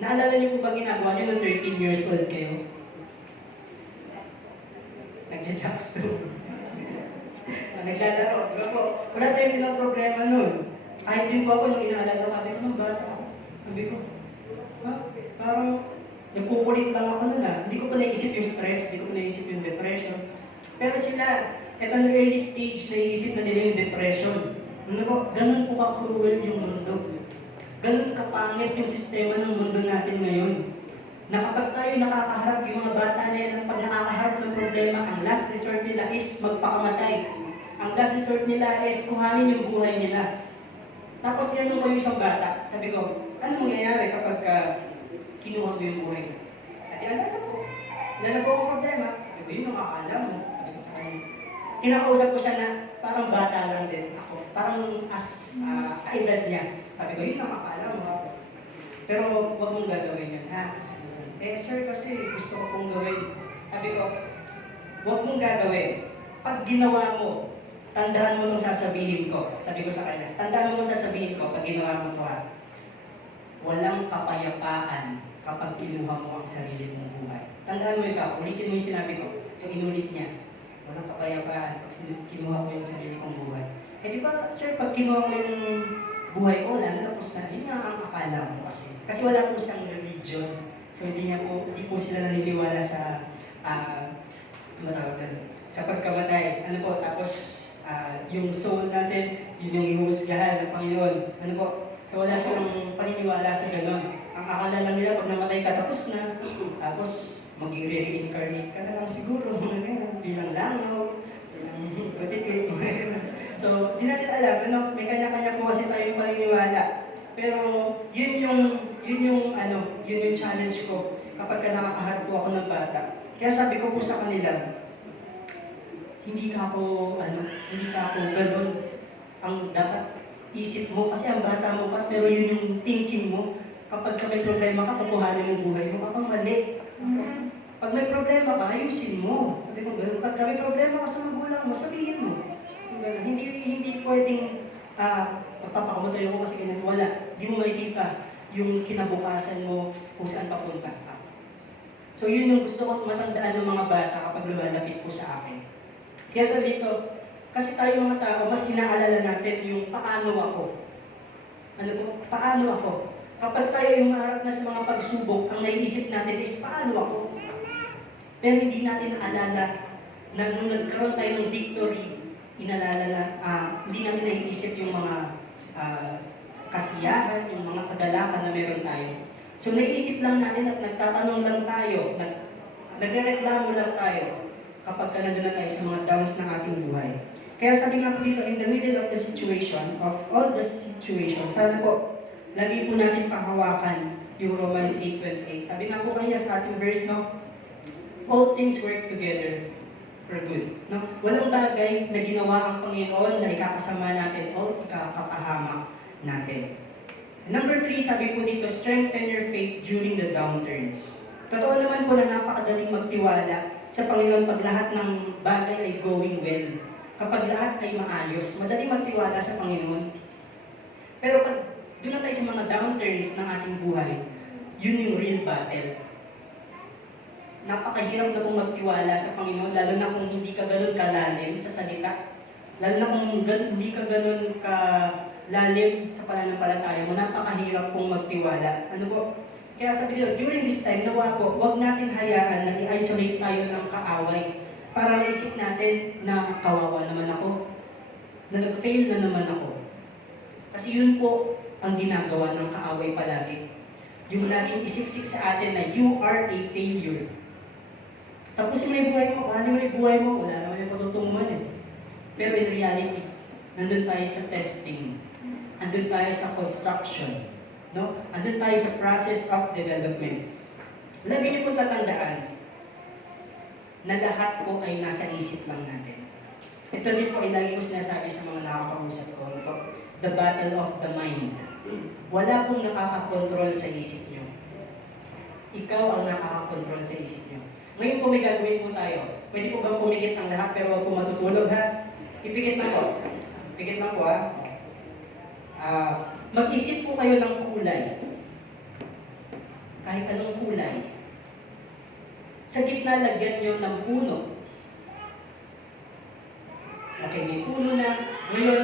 naalala niyo po ba ginagawa niyo nung 13 years old kayo? Nagja-jackstone. Naglalaro. Diba po? Wala tayong pinaproblema nun. Kahit din po ako nung inaalala ko, sabi ko nung bata ako. Sabi ko, parang nagkukulit lang ako nun . Hindi ko pa naisip yung stress, hindi ko pa naisip yung depression. Pero sila, eto no early stage, naisip na nila yung depression. Ano po, ganun po ka-cruel yung mundo. Ganun kapangit yung sistema ng mundo natin ngayon. Na kapag tayo nakakaharap yung mga bata na yan, pag nakakaharap ng problema, ang last resort nila is magpakamatay. Ang last resort nila is kuhanin yung buhay nila. Tapos tinanong ko yung isang bata, sabi ko, ano mangyayari kapag kinuha mo yung buhay mo? At alala po ang problema. Sabi ko, yun ang akala mo. Sabi ko sa kanya. Kinakausap ko siya na parang bata lang din ako. Parang kaedad niya. Sabi ko, yun ang akala mo ako. Pero huwag mong gagawin yan, ha? Sir, kasi gusto ko pong gawin. Sabi ko, huwag mong gagawin. Pag ginawa mo, tandaan mo nung sasabihin ko. Sabi ko sa kanya, tandaan mo nung sasabihin ko pag ginawa mo ito, ha? Walang kapayapaan kapag kinuha mo ang sarili mong buhay. Tandaan mo ikaw, ulitin mo yung sinabi ko. So, inulit niya. Walang kapayapaan pag kinuha mo yung sarili kong buhay. Di ba, sir, pag kinuha mo yung buhay ko, wala na, tapos na, yun nga ang akala mo kasi. Kasi wala po siyang religion. So, hindi po sila naniniwala sa, sa pagkamatay. Ano po, tapos, yung soul natin, yun yung ihuhusgahan ng Panginoon. Ano po, so wala silang paniniwala sa gano'n. Ang akala lang nila, pag namatay ka, tapos na. Tapos, mag-re-reincarnate ka na lang siguro, bilang langaw, bilang putikit, So, di natin alam, ano, may kanya-kanya po kasi tayong paniniwala. Pero, yun yung challenge ko kapag nakakaharap ko ako ng bata. Kaya sabi ko po sa kanila, hindi ka ako ganun. Ang dapat isip mo, kasi ang bata mo pa, pero yun yung thinking mo. Kapag may problema ka, kukuhanin mo buhay mo, kapag mali. Pag may problema ka, ayusin mo. Pag may problema ka sa magulang mo, sabihin mo. Hindi pwedeng magpapakamatay ako kasi ganyan. Wala. Hindi mo makikita yung kinabukasan mo kung saan papunta ka. So yun yung gusto kong matandaan ng mga bata kapag lumalapit po sa akin. Kaya sabi ko, kasi tayo mga tao, mas inaalala natin yung paano ako. Ano po? Paano ako? Kapag tayo yung harap na sa mga pagsubok, ang naiisip natin is paano ako. Pero hindi natin naalala na nung nagkaroon tayo ng victory, inalala na, hindi namin naiisip yung mga kasiyahan, yung mga kagalakan na meron tayo. So naiisip lang natin at nagtatanong lang tayo, nagrereklamo lang tayo kapag nandun na tayo sa mga downs ng ating buhay. Kaya sabi nga po dito, in the middle of the situation, of all the situations, sana po, lagi po natin panghawakan yung Romans 8:28. Sabi nga po kanya sa ating verse, no? All things work together for good. No? Walang bagay na ginawa ang Panginoon na ikakasama natin o ikakapahamak natin. Number 3, sabi po dito, strengthen your faith during the downturns. Totoo naman po na napakadaling magtiwala sa Panginoon pag lahat ng bagay ay going well. Kapag lahat ay maayos, madali magtiwala sa Panginoon. Pero pag doon na tayo sa mga downturns ng ating buhay, yun yung real battle. Napakahirap na pong magtiwala sa Panginoon, lalo na kung hindi ka ganun kalalim sa salita. Lalo na kung hindi ka ganun kalalim sa pananampalataya mo, napakahirap pong magtiwala. Ano po? Kaya sabi nila, during this time, nawa po, huwag natin hayaan na i-isolate tayo ng kaaway. Para naisip natin na kawawa naman ako, na nag-fail na naman ako. Kasi yun po ang ginagawa ng kaaway palagi. Yung laging isiksik sa atin na you are a failure. Tapos yung buhay mo, paano yung buhay mo? Wala naman yung patutunguhan eh. Pero in reality, nandun tayo sa testing. Nandun tayo sa construction. No? Nandun tayo sa process of development. Lagi niyo po tatandaan na lahat po ay nasa isip lang natin. Ito din po ay lagi ko sinasabi sa mga nakakausap ko. The battle of the mind. Wala pong nakakakontrol sa isip niyo. Ikaw ang nakakakontrol sa isip niyo. Ngayon po may gagawin po tayo. Pwede po bang pumikit ang lahat pero huwag po matutulog ha? Ipikit na po. Ipikit na po ha. Mag-isip po kayo ng kulay. Kahit anong kulay. Sa gitna, lagyan nyo ng puno. Okay, may puno na. Ngayon,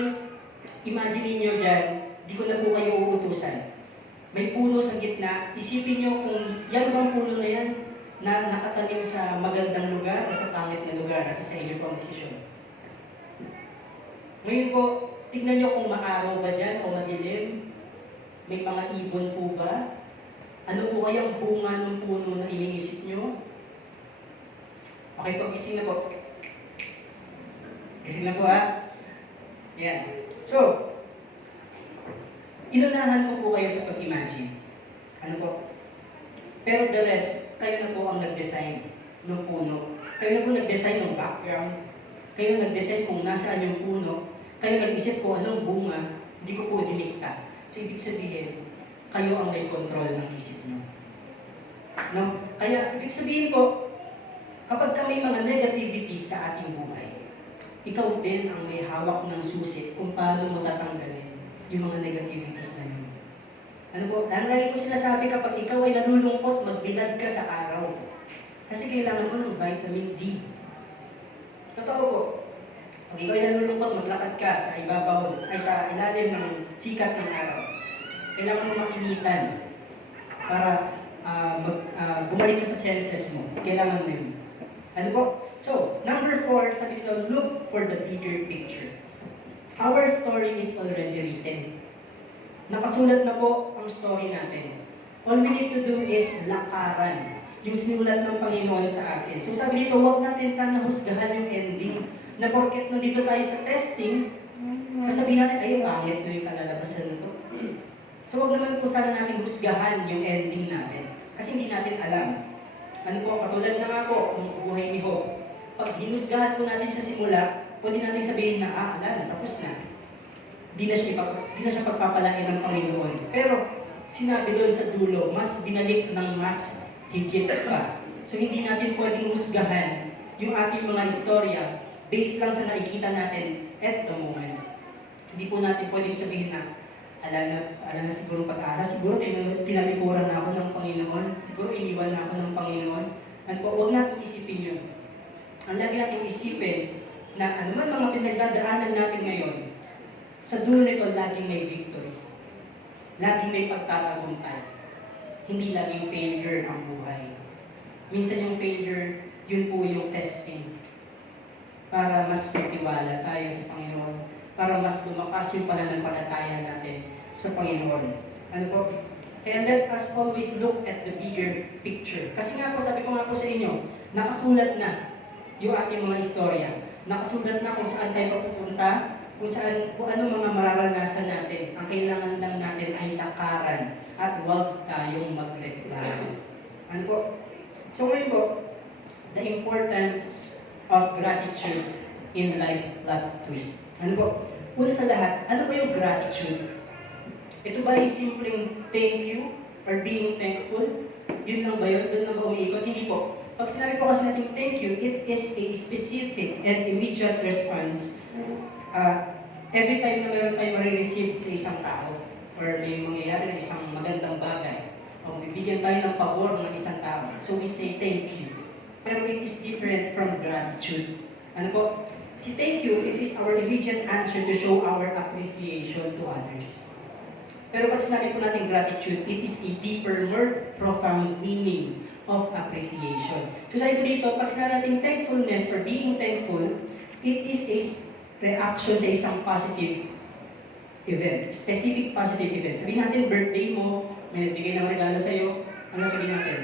imagine niyo dyan, di ko na po kayo uutusan. May puno sa gitna, isipin nyo kung yan bang puno na yan na nakatanim sa magandang lugar o sa pangit na lugar, nasa sa inyong posisyon. Ngayon po, tignan nyo kung maaraw ba dyan o madilim. May mga ibon po ba? Ano po kayang bunga ng puno na iniisip nyo? Okay po, gising na po. Gising na po ha? Yan. So, inunahan ko po kayo sa pag-imagine. Ano po? Pero the rest, kayo na po ang nag-design ng puno. Kayo na po nag-design ng background. Kayo nag-design kung nasaan yung puno. Kayo nag-isip kung anong bunga. Hindi ko po dinikta. So, ibig sabihin, kayo ang may control ng isip nyo. No? Kaya, ibig sabihin po, kapag may mga negativities sa ating buhay, ikaw din ang may hawak ng susi kung paano mo tatanggalin yung mga negativities na yun. Ano po? Ang lagi ko sinasabi kapag ikaw ay nalulungkot, magbilad ka sa araw. Kasi kailangan mo ng vitamin D. Totoo po. Pag ikaw ay nalulungkot, maglakad ka sa ibabaw, ay sa ilalim ng sikat ng araw. Kailangan mo makinitan para bumalik ka sa senses mo. Kailangan mo yun. Ano po? So, number 4, sabi dito, look for the bigger picture. Our story is already written. Nakasulat na po ang story natin. All we need to do is lakaran yung sinulat ng Panginoon sa atin. So sabi dito, huwag natin sana husgahan yung ending. Na porket nandito tayo sa testing, sasabihin natin, ay, pangit na yung kalalabasan nito. So huwag naman po sana natin husgahan yung ending natin. Kasi hindi natin alam. Ano po, katulad na nga po, ng buhay ni Job. Pag hinusgahan po natin sa simula, pwede natin sabihin na, tapos na. Di na siya pagpapalain ng Panginoon. Pero, sinabi doon sa dulo, mas binalik ng mas higit pa. So, hindi natin pwedeng husgahan yung ating mga istorya based lang sa nakikita natin at the moment. Hindi po natin pwedeng sabihin na, ala na siguro pag-asa, siguro tinalikuran na ako ng Panginoon, siguro iniwan na ako ng Panginoon. At po, huwag natin isipin yun. Ang lagi natin isipin na anuman mga pinagdadaanan natin ngayon, sa dulo nito, laging may victory. Laging may pagtatagumpay. Hindi laging failure ang buhay. Minsan yung failure, yun po yung testing. Para mas magtiwala tayo sa Panginoon. Para mas lumakas yung pananampalataya natin sa Panginoon. Ano po? Kaya let us always look at the bigger picture. Kasi nga po, sabi ko nga po sa inyo, nakasulat na yung ating mga istorya. Nakasulat na kung saan tayo papupunta, kung ano mga mararanasan natin. Ang kailangan lang natin ay lakaran at huwag tayong magreklamo. Ano po? So ngayon po, the importance of gratitude in life plot twist. Ano po? Una sa lahat, ano ba yung gratitude? Ito ba yung simpleng thank you or being thankful? Yun lang ba yun? Doon lang ba umiikot? Hindi po. Pag sinabi po kasi natin thank you, it is a specific and immediate response every time na meron tayo marireceive sa isang tao or may mangyayari na isang magandang bagay o bibigyan tayo ng pabor ng isang tao. So we say thank you. Pero it is different from gratitude. Ano po? Si thank you, it is our immediate answer to show our appreciation to others. Pero pag sinabi po natin gratitude, it is a deeper, more profound meaning of appreciation. So sabi ko dito, pag sinabi natin thankfulness or being thankful, it is a reaction sa isang positive event, specific positive event. Sabihin natin birthday mo may nagbigay ng regalo sa'yo, ano sabihin natin?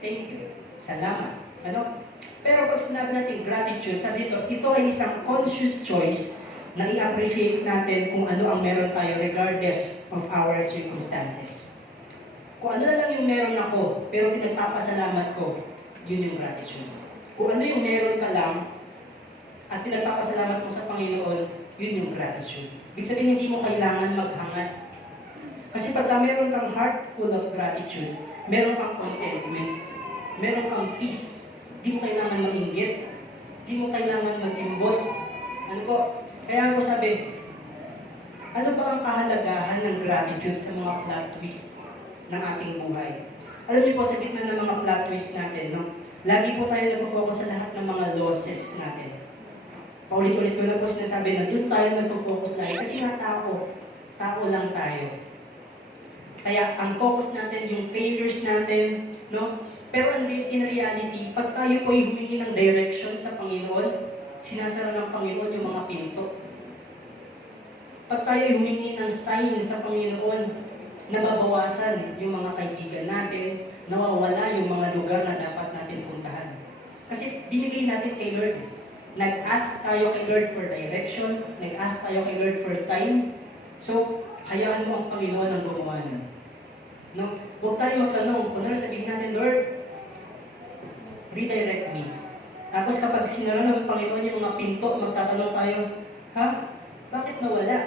Thank you. Salamat. Ano? Pero pag sinabi natin gratitude, sabi dito, ito ay isang conscious choice na i-appreciate natin kung ano ang meron tayo regardless of our circumstances. Kung ano na lang yung meron ako, pero pinagpapasalamat ko, yun yung gratitude. Kung ano yung meron ka lang, at pinagpapasalamat mo sa Panginoon, yun yung gratitude. Ibig sabihin, hindi mo kailangan maghangad. Kasi pagka meron kang heart full of gratitude, meron kang contentment, meron kang peace, di mo kailangan manginggit, di mo kailangan mag-imbot. Ano po? Kaya ako sabi, ano ba ang kahalagahan ng gratitude sa mga plot twist ng ating buhay? Alam niyo po, sa gitna ng mga plot twist natin, no? Lagi po tayo nag-focus sa lahat ng mga losses natin. Paulit-ulit ko na po sinasabi na doon tayo nag-focus lagi kasi nga tao lang tayo. Kaya ang focus natin, yung failures natin, no? Pero in reality, pag tayo po ay humingi ng direction sa Panginoon, sinasara ng Panginoon yung mga pinto. Pag tayo ay humingi ng sign sa Panginoon, nababawasan yung mga kaibigan natin, nawawala yung mga lugar na dapat natin puntahan. Kasi binigay natin kay Lord. Nag-ask tayo kay Lord for direction, nag-ask tayo kay Lord for sign. So, hayaan mo ang Panginoon ang gumawa nun. No? Huwag tayo magtanong. Kung ano sabihin natin, Lord, redirect me. Tapos kapag sinara ng Panginoon yung mga pinto, magtatanong tayo, ha? Bakit nawala?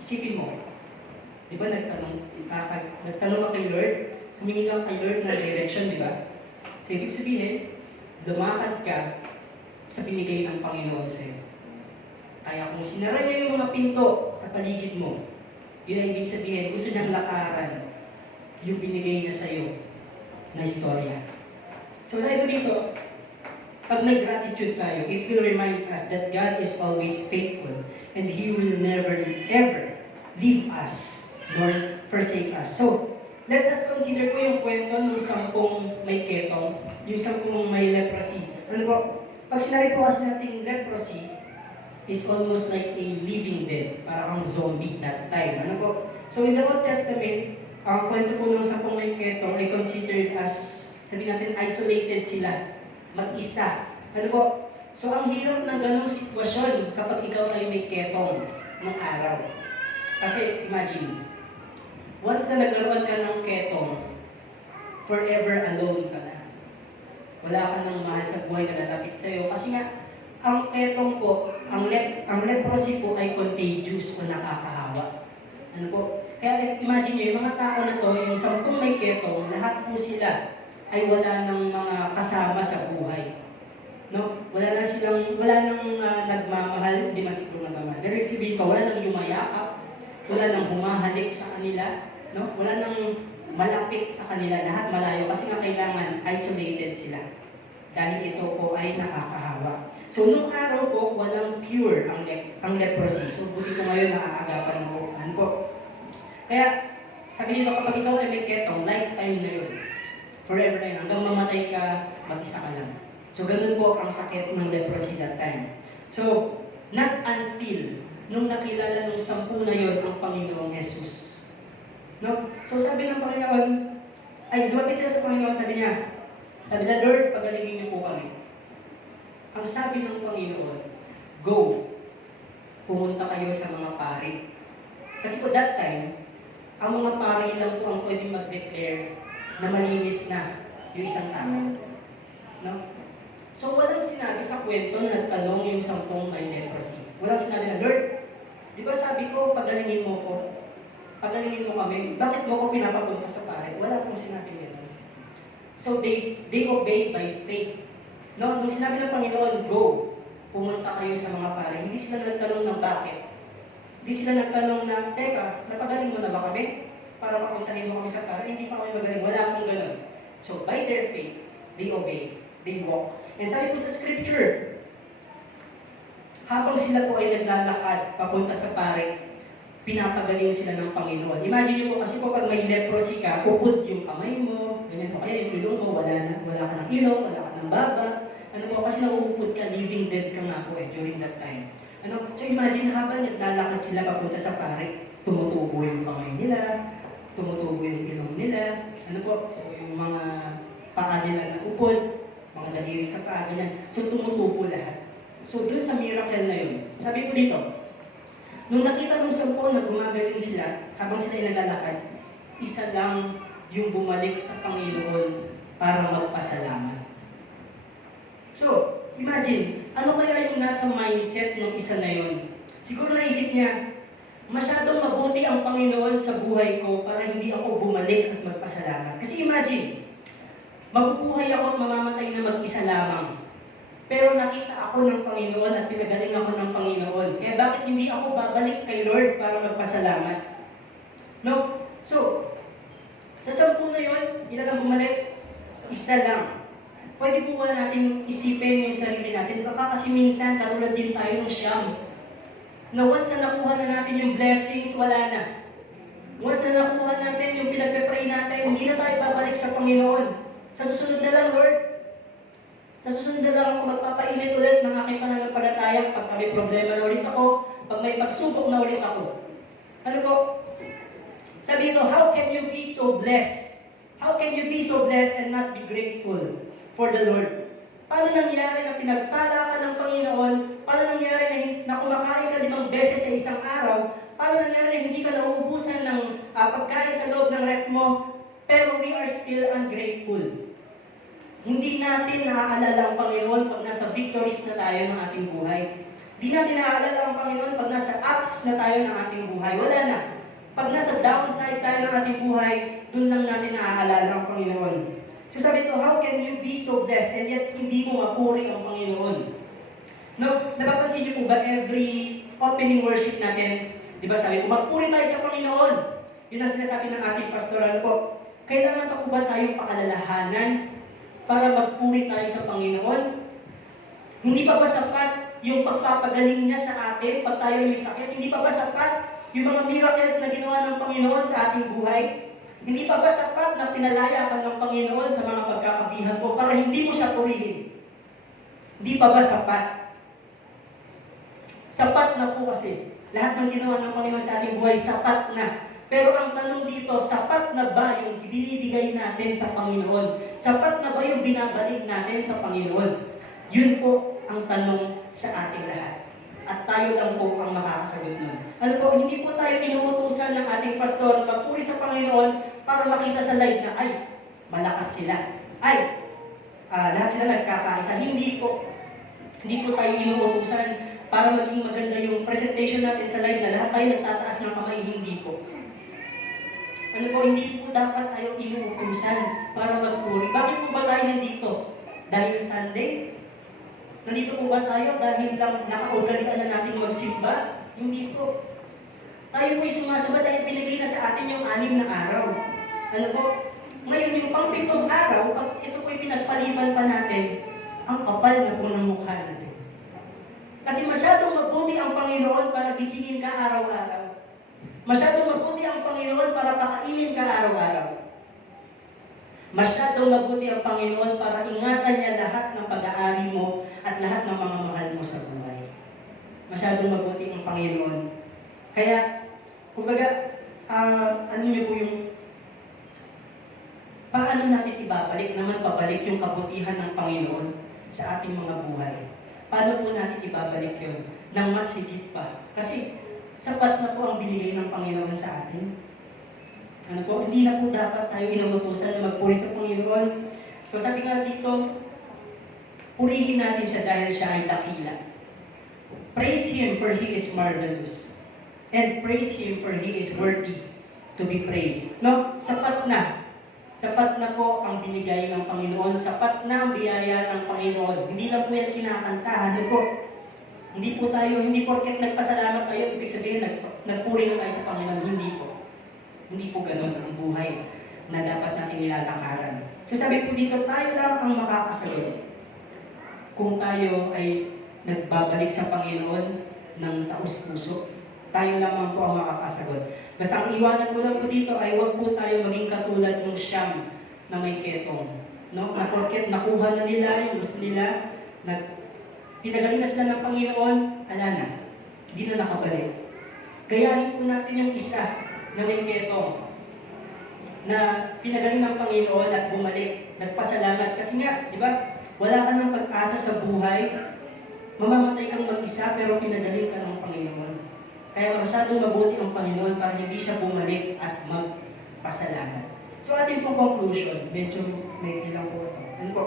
Isipin mo. Di ba nagtanong ka kay Lord? Humingi ka kay Lord na direction, di ba? So, ibig sabihin, lumakad ka sa binigay ng Panginoon sa'yo. Kaya kung sinara niya yung mga pinto sa paligid mo, yun ay ibig sabihin, gusto niyang lakaran yung binigay niya sa'yo na istorya. So sabi ko dito, pag may gratitude tayo, it will remind us that God is always faithful and He will never, ever leave us nor forsake us. So, let us consider po yung kwento ng 10 may ketong, yung 10 may leprosy. Ano po? Pag sinabi po kasi natin leprosy, is almost like a living dead, parang zombie that time. Ano po? So in the Old Testament, ang kwento po ng 10 may ketong ay considered as, sabi natin, isolated sila, mag-isa. Ano po? So ang hirap ng ganong sitwasyon kapag ikaw ay may ketong ng araw. Kasi imagine, once na nagkaroon ka ng ketong, forever alone ka na. Wala ka nang mahal sa buhay na lalapit sa'yo. Kasi nga, ang ketong po, ang leprosy po ay contagious o nakakahawa. Ano po? Kaya imagine nyo, yung mga tao na to, yung 10 may ketong, lahat po sila ay wala ng mga kasama sa buhay. No? Wala nang nagmamahal, hindi man siguro nagmamahal. Pero sabihin ko, wala nang yumayakap, wala nang humahalik sa kanila, no? Wala nang malapit sa kanila, lahat malayo kasi nga kailangan isolated sila. Dahil ito po ay nakakahawa. So, nung araw po, walang pure ang leprosy. So, buti ko ngayon naaagapan mo. Ano po? Kaya, sabi nito, kapag ikaw ay may ketong, lifetime na yun. Forever na yun. Hanggang mamatay ka, mag-isa ka lang. So, ganun po ang sakit ng leprosy that time. So, not until nung nakilala nung 10 na yun ang Panginoong Jesus. No? So, sabi ng Panginoon, ay, lumapit sila sa Panginoon, sabi na, Lord, pagalingin niyo po kami. Ang sabi ng Panginoon, go, pumunta kayo sa mga pari. Kasi po that time, ang mga pari lang po ang pwedeng mag-declare na malinis na yung isang tao. No? So walang sinabi sa kwento na nagtanong yung 10 may leprosy. Walang sinabi na, Lord, di ba sabi ko, pagalingin mo ko? Pagalingin mo kami. Bakit mo ko pinapapunta sa pari? Wala pong sinabi nila. So they obey by faith. No, nung sinabi ng Panginoon, go, pumunta kayo sa mga pari, hindi sila nagtanong ng bakit. Hindi sila nagtanong na, teka, napagaling mo na ba kami? Para papuntahin mo kami sa pari, hindi pa kami magaling, wala akong ganun. So by their faith, they obey, they walk. And sabi po sa scripture, habang sila po ay naglalakad papunta sa pari, pinapagaling sila ng Panginoon. Imagine niyo po, kasi po pag may leprosy ka, upod yung kamay mo, ganyan po, kaya yung ilong mo, wala ka ng ilong, wala ka ng baba. Ano po, kasi nauupod ka, living dead ka nga po during that time. Ano, so imagine habang naglalakad sila papunta sa pari, tumutubo yung kamay nila, tumutubo yung ilong nila, ano po, so yung mga paa nila na upod, mga daliri sa paa, ganyan. So tumutubo lahat. So dun sa miracle na yun, sabi ko dito, nung nakita ng 10 na gumagaling sila, habang sila naglalakad, isa lang yung bumalik sa Panginoon para magpasalamat. So, imagine, ano kaya yung nasa mindset ng isa na yun? Siguro naisip niya, masyadong mabuti ang Panginoon sa buhay ko para hindi ako bumalik at magpasalamat. Kasi imagine, mabubuhay ako at mamamatay na mag-isa lamang. Pero nakita ako ng Panginoon at pinagaling ako ng Panginoon. Kaya bakit hindi ako babalik kay Lord para magpasalamat? No? So, sa 10 na yun, ilan ang bumalik? Isa lang. Pwede po ba natin isipin yung sarili natin? Baka kasi minsan, katulad din tayo ng Siyam. Na once na nakuha na natin yung blessings, wala na. Once na nakuha natin yung pinagpe-pray natin, hindi na tayo babalik sa Panginoon. Sa susunod na lang, Lord. Sa susunod na lang ako magpapainit ulit ng aking pananampalataya pag may problema na ulit ako, pag may pagsubok na ulit ako. Ano po? Sabi ito, how can you be so blessed? How can you be so blessed and not be grateful for the Lord? Paano nangyari na pinagpala ka ng Panginoon? Paano nangyari na kumakain ka 5 beses sa isang araw? Paano nangyari na hindi ka nauubusan ng pagkain sa loob ng ref mo? Pero we are still ungrateful. Hindi natin naaalala ang Panginoon pag nasa victories na tayo ng ating buhay. Hindi natin naaalala ang Panginoon pag nasa ups na tayo ng ating buhay. Wala na. Pag nasa downside tayo ng ating buhay, dun lang natin naaalala ang Panginoon. So sabi ito, how can you be so blessed and yet hindi mo mapuri ang Panginoon? No, napapansin niyo po ba every opening worship natin, di ba sabi ko, magpuri tayo sa Panginoon. Yun ang sinasabi ng ating pastoral po. Kailangan pa po ba tayong pakalalahanan para magpuri tayo sa Panginoon? Hindi pa ba sapat yung pagpapagaling niya sa atin pag tayo may sakit? Hindi pa ba sapat yung mga miracles na ginawa ng Panginoon sa ating buhay? Hindi pa ba sapat na pinalaya ka ng Panginoon sa mga pagkakabihan mo para hindi mo siya purihin? Hindi pa ba sapat? Sapat na po kasi. Lahat ng ginawa ng Panginoon sa ating buhay, sapat na. Pero ang tanong dito, sapat na ba yung binibigay natin sa Panginoon? Sapat na ba yung binabalik natin sa Panginoon? Yun po ang tanong sa ating lahat. At tayo lang po ang makakasagot nun. Ano po, hindi po tayo inuutusan ng ating pastor magpuri sa Panginoon para makita sa live na, ay, malakas sila. Ay, lahat sila nagkakaisa. Hindi po. Hindi po tayo inuutusan para maging maganda yung presentation natin sa live na lahat tayo nagtataas ng kamay. Hindi po. Ano po, hindi po dapat tayo inuutusan para magpuri. Bakit po ba tayo nandito? Dahil Sunday? Nandito po ba tayo dahil lang nakaugalian na natin magsimba? Hindi po. Tayo po'y sumasamba dahil binigay na sa atin yung 6 na araw. Ano po? Ngayon yung pang-7 araw, pag ito po'y pinagpaliban pa natin, ang kapal na po ng mukha natin. Kasi masyadong mabuti ang Panginoon para gisingin ka araw-araw. Masyadong mabuti ang Panginoon para pakainin ka araw-araw. Masyadong mabuti ang Panginoon para ingatan niya lahat ng pag-aari mo at lahat ng mga mahal mo sa buhay. Masyadong mabuti ang Panginoon. Kaya, kumbaga, ano niyo po yung paano natin ibabalik naman pabalik yung kabutihan ng Panginoon sa ating mga buhay? Paano po natin ibabalik yun ng mas higit pa? Kasi sapat na po ang binigay ng Panginoon sa atin. Ano po, hindi na po dapat tayo inuutusan na magpuri sa Panginoon. So sabi nga dito, purihin natin siya dahil siya ay dakila. Praise Him for He is marvelous. And praise Him for He is worthy to be praised. No, sapat na. Sapat na po ang binigay ng Panginoon. Sapat na ang biyaya ng Panginoon. Hindi lang po yan kinakanta. Ano po? Hindi po tayo, hindi porket nagpasalamat tayo, ibig sabihin nagpuri na tayo sa Panginoon. Hindi po. Hindi po ganun ang buhay na dapat natin nilalakaran. So sabi po dito, tayo lang ang makakasagot kung tayo ay nagbabalik sa Panginoon ng taos-puso. Tayo lamang po ang makakasagot. Basta ang iwanan ko lang po dito ay huwag po tayo maging katulad ng Siyam na may ketong. No? Na porket nakuha na nila yung gusto nila, pinagaling na sila ng Panginoon, ala na, hindi na nakabalik. Gayahin po natin yung isa na may ketong na pinagaling ng Panginoon at bumalik, nagpasalamat. Kasi nga, di ba, wala ka ng pag-asa sa buhay, mamamatay kang mag-isa pero pinagaling ka ng Panginoon. Kaya masyadong mabuti ang Panginoon para hindi siya bumalik at magpasalamat. So ating pong conclusion, medyo may ilang po ito. Ano po?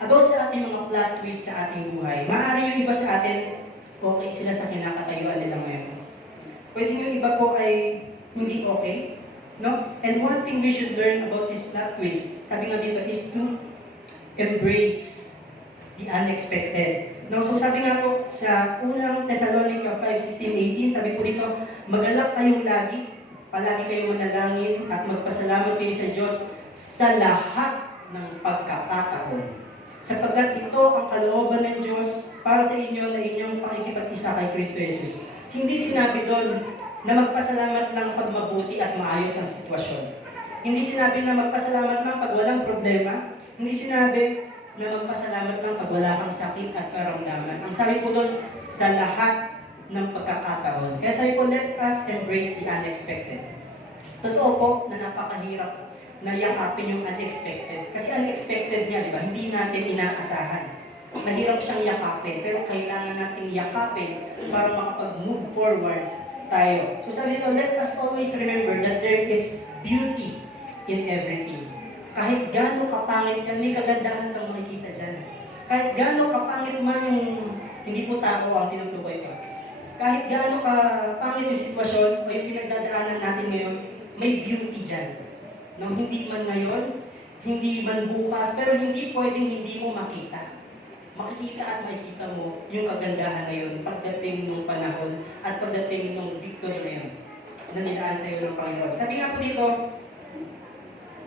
About sa ating mga plot twist sa ating buhay, maaari yung iba sa atin, okay sila sa kinakatayuan nila ngayon. Pwede yung iba po ay hindi okay. No? And one thing we should learn about this plot twist, sabi nga dito, is to embrace the unexpected. No? So sabi nga po sa unang Thessalonica 5:16-18, sabi po dito, magalak kayong lagi, palagi kayong manalangin at magpasalamat kayo sa Diyos sa lahat ng pagkakataon. Sapagkat ito ang kalooban ng Diyos para sa inyo na inyong pakikipag-isa kay Kristo Jesus. Hindi sinabi doon na magpasalamat lang pag mabuti at maayos ang sitwasyon. Hindi sinabi na magpasalamat lang pag walang problema. Hindi sinabi na magpasalamat lang pag wala kang sakit at karamdaman. Ang sabi po doon, sa lahat ng pagkakataon. Kaya sabi po, let us embrace the unexpected. Totoo po na napakahirap na yakapin yung unexpected. Kasi unexpected niya, di ba? Hindi natin inaasahan. Mahirap siyang yakapin, pero kailangan natin yakapin para makapag-move forward tayo. So sabi nito, let us always remember that there is beauty in everything. Kahit gaano kapangit yan, may kagandahan kang makikita dyan. Kahit gaano kapangit man yung hindi po tao ang tinutukoy ko. Kahit gaano kapangit yung sitwasyon o yung pinagdadaanan natin ngayon, may beauty dyan. No, hindi man ngayon, hindi man bukas, pero hindi pwedeng hindi mo makita. Makikita at makikita mo yung kagandahan na yun pagdating ng panahon at pagdating ng victory na yun na nilaan sa iyo ng Panginoon. Sabi nga po dito,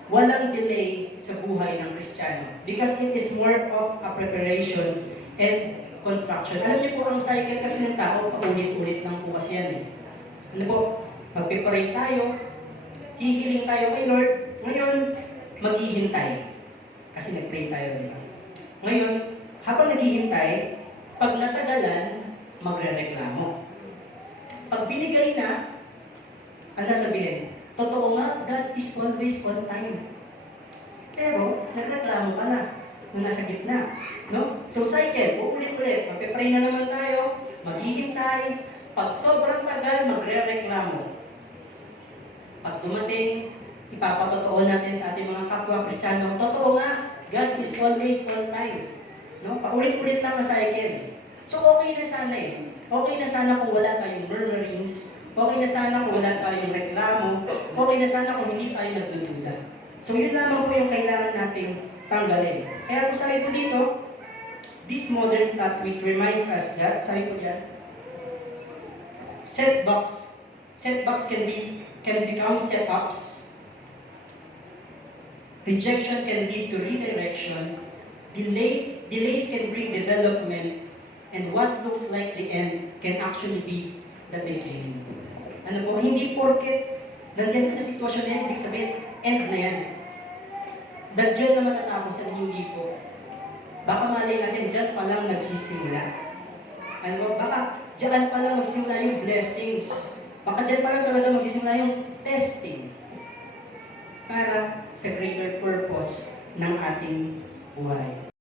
walang delay sa buhay ng Kristiyano because it is more of a preparation and construction. Alam niyo po, ang cycle kasi ng tao, paulit-ulit lang po kasi yan eh. Ano po, magpe-pray tayo, hihiling tayo kay Lord, ngayon, maghihintay. Kasi nag-pray tayo, di ba? Ngayon, habang naghihintay, pag natagalan, magre-reklamo. Pag binigay na, ano sabihin? Totoo nga, God is always on time. Pero, nagreklamo ka na, nung nasa gitna. No? So, cycle, uulit-ulit. Magpe-pray na naman tayo, maghihintay. Pag sobrang tagal, magre-reklamo. Pag dumating, ipapatotoo natin sa ating mga kapwa Kristiyano, totoo nga, God is always on time. No? Paulit-ulit lang na cycle. So okay na sana eh. Okay na sana kung wala tayong murmurings, okay na sana kung wala tayong reklamo, okay na sana kung hindi tayo nagdududa. So yun lamang po yung kailangan nating tanggalin. Kaya po sabi po dito, this modern plot twist reminds us that, sabi po dyan, setbacks can become setups. Rejection can lead to redirection. Delays can bring development. And what looks like the end can actually be the beginning. Ano po, hindi porket nandiyan ka sa sitwasyon na yan, ibig sabihin, end na yan. Nandiyan na matatapos ang hindi po. Baka malay natin, dyan pa lang nagsisimula. Ano po, baka dyan pa lang magsisimula yung blessings. Baka dyan pa lang talaga magsisimula yung testing. Para sa greater purpose ng ating buhay.